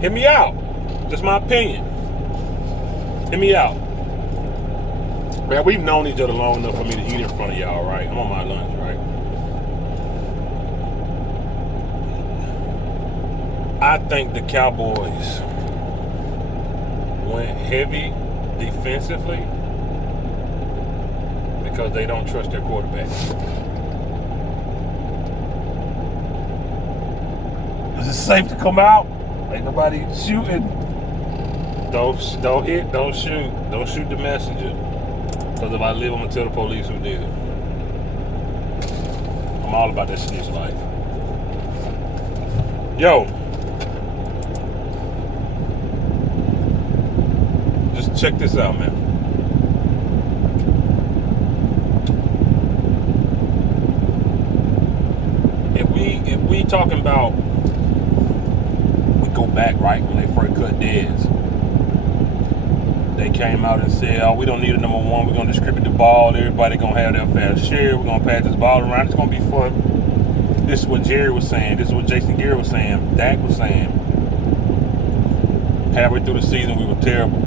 Hear me out. Just my opinion. Hear me out. Man, we've known each other long enough for me to eat in front of y'all, right? I'm on my lunch, right? I think the Cowboys went heavy defensively because they don't trust their quarterback. Is it safe to come out? Ain't nobody shooting. Don't hit, don't shoot. Don't shoot the messenger. Because if I live, I'm going to tell the police who did it. I'm all about that snitch life. Yo. Just check this out, man. If we talking about, we go back, right, when they first cut Dez. They came out and said, oh, we don't need a number one. We're going to distribute the ball. Everybody going to have their fair share. We're going to pass this ball around. It's going to be fun. This is what Jerry was saying. This is what Jason Garrett was saying. Dak was saying. Halfway through the season, we were terrible.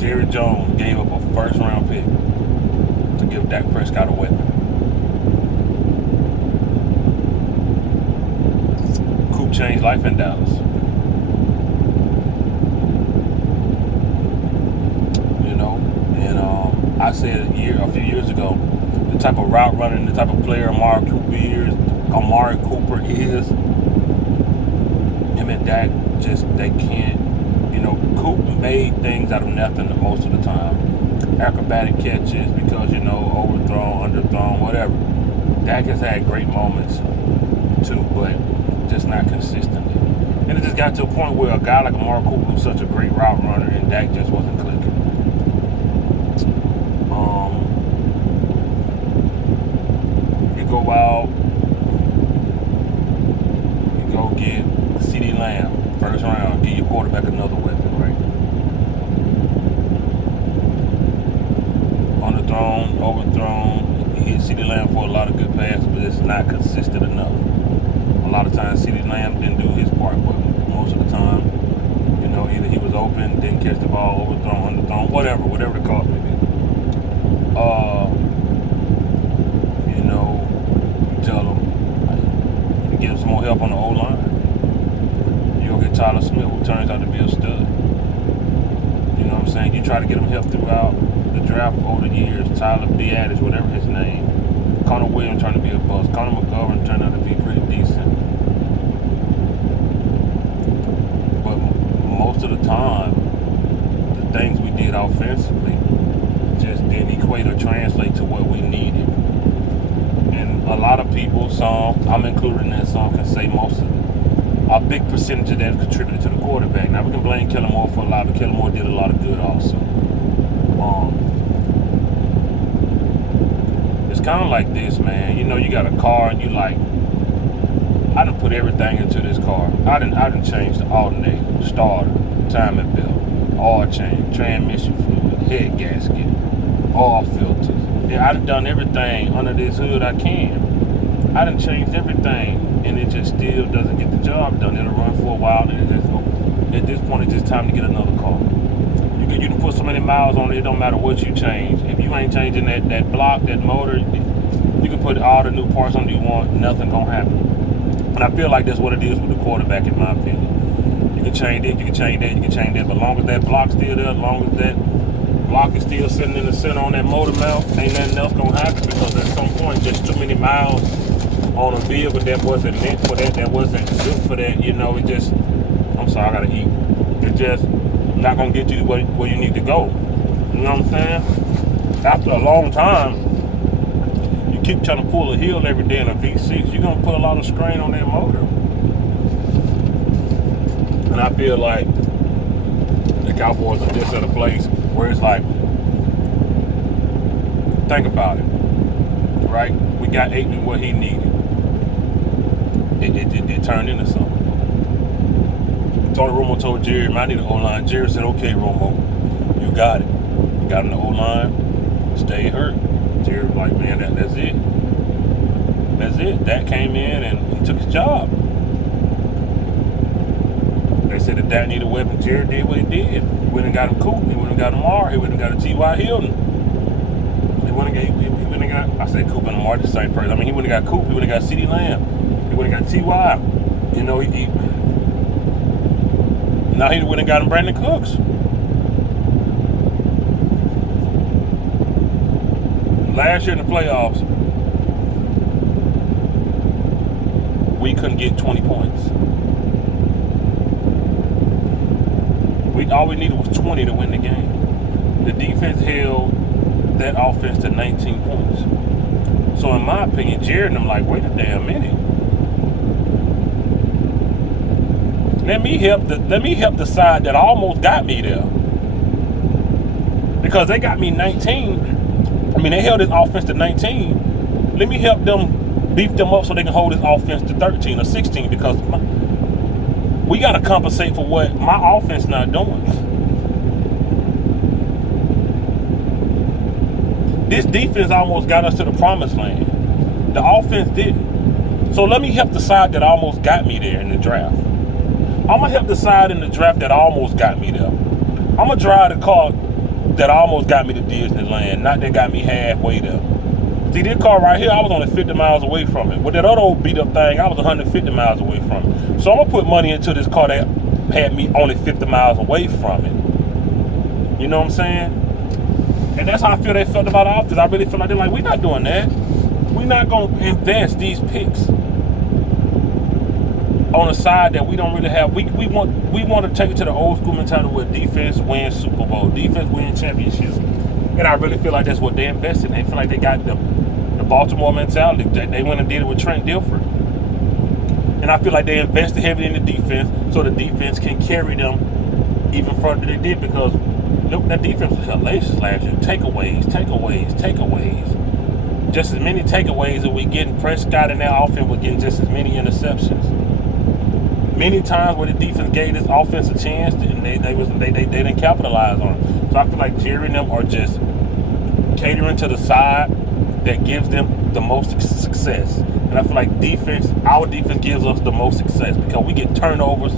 Jerry Jones gave up a first-round pick to give Dak Prescott a weapon. Coop changed life in Dallas. I said a few years ago, the type of route running, the type of player Amari Cooper is, him and Dak they can't, Coop made things out of nothing most of the time. Acrobatic catches because, overthrown, underthrown, whatever. Dak has had great moments too, but just not consistently. And it just got to a point where a guy like Amari Cooper was such a great route runner and Dak just wasn't clicking. You go out, you go get CD Lamb, first round, give your quarterback another weapon, right? Underthrown, overthrown, he hit CD Lamb for a lot of good passes, but it's not consistent enough. A lot of times CD Lamb didn't do his part, but most of the time, either he was open, didn't catch the ball, overthrown, underthrown, whatever the cause may be. You tell them, like, get some more help on the O-line. You'll get Tyler Smith, who turns out to be a stud. You know what I'm saying? You try to get him help throughout the draft over the years. Tyler Biadasz, whatever his name. Connor Williams trying to be a bust. Connor McGovern turned out to be pretty decent. But most of the time, the things we did offensively just didn't equate or translate to what we needed. And a lot of people, some, I'm included in that, some can say most of it. A big percentage of that contributed to the quarterback. Now we can blame Kellen Moore for a lot, but Kellen Moore did a lot of good also. It's kind of like this, man. You got a car and you like, I done put everything into this car. I done changed the alternator, starter, timing belt, oil change, transmission fluid, head gasket, oil filters. Yeah, I done done everything under this hood I can. I done changed everything, and it just still doesn't get the job done. It'll run for a while, and at this point, it's just time to get another car. You can put so many miles on it, it don't matter what you change. If you ain't changing that block, that motor, you can put all the new parts on you want, nothing gonna happen. And I feel like that's what it is with the quarterback, in my opinion. You can change it, you can change that, you can change that, but as long as that block's still there, as long as that block is still sitting in the center on that motor mount, ain't nothing else gonna happen, because at some point, just too many miles on a vehicle that wasn't meant for that wasn't good for that, it just, I'm sorry, I gotta eat. It just not gonna get you where you need to go. You know what I'm saying? After a long time, you keep trying to pull a hill every day in a V6, you're gonna put a lot of strain on that motor. And I feel like the Cowboys are just at a place where it's like, think about it, right? We got Aikman what he needed. It turned into something. Tony Romo told Jerry, I need an O-line. Jerry said, okay, Romo, you got it. You got an O-line, stay hurt. Jerry was like, man, that's it. That's it. Dak came in and he took his job. They said that Dak needed a weapon. Jared did what he did. He went and got him Coop. He went and got him Amar. He went and got a T.Y. Hilton. He went and got, I said Coop and Amar, the same person. I mean, he went and got Coop. He went and got CeeDee Lamb. He went and got T.Y. You know, now he went and got him Brandon Cooks. Last year in the playoffs, we couldn't get 20 points. All we needed was 20 to win the game. The defense held that offense to 19 points. So in my opinion, Jared and them like, wait a damn minute. Let me help the side that almost got me there. Because they got me 19. I mean, they held this offense to 19. Let me help them beef them up so they can hold this offense to 13 or 16, because we got to compensate for what my offense not doing. This defense almost got us to the promised land. The offense didn't. So let me help the side that almost got me there in the draft. I'm going to help the side in the draft that almost got me there. I'm going to drive the car that almost got me to Disneyland, not that got me halfway there. See, this car right here, I was only 50 miles away from it. With that other old beat up thing, I was 150 miles away from it. So I'm going to put money into this car that had me only 50 miles away from it. You know what I'm saying? And that's how I feel they felt about the offense. I really feel like they're like, we're not doing that. We're not going to invest these picks on a side that we don't really have. We want to take it to the old school mentality where defense wins Super Bowl, defense wins championships. And I really feel like that's what they invested in. They feel like they got the Baltimore mentality. They went and did it with Trent Dilfer. And I feel like they invested heavily in the defense so the defense can carry them even further than they did, because look, that defense was hellacious last year. Takeaways. Just as many takeaways that we getting. Prescott and their offense were getting just as many interceptions. Many times where the defense gave this offense a chance and they didn't capitalize on it. So I feel like Jerry and them are just catering to the side that gives them the most success. And I feel like our defense gives us the most success because we get turnovers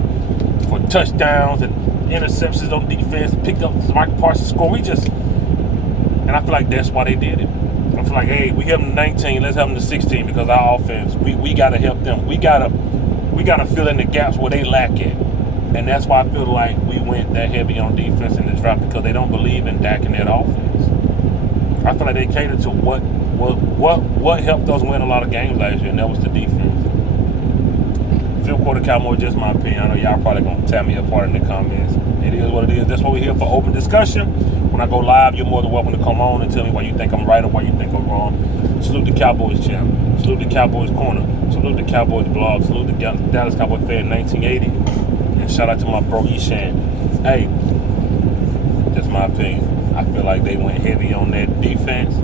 for touchdowns and interceptions on defense, picked up Michael Parsons score. And I feel like that's why they did it. I feel like, hey, we have them to 19, let's have them to 16, because our offense, we got to help them. We got to fill in the gaps where they lack it. And that's why I feel like we went that heavy on defense in the draft, because they don't believe in Dak and that offense. I feel like they catered to what helped us win a lot of games last year, and that was the defense. Field quarter Cowboys, just my opinion. I know y'all probably going to tear me apart in the comments. It is what it is. That's what we're here for, open discussion. When I go live, you're more than welcome to come on and tell me why you think I'm right or why you think I'm wrong. Salute the Cowboys champ. Salute the Cowboys corner. Salute the Cowboys blog. Salute the Dallas Cowboys fan 1980. And shout out to my bro Eshan. Hey, that's my opinion. I feel like they went heavy on that defense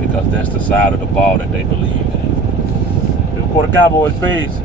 because that's the side of the ball that they believe in. Field quarter Cowboys, peace.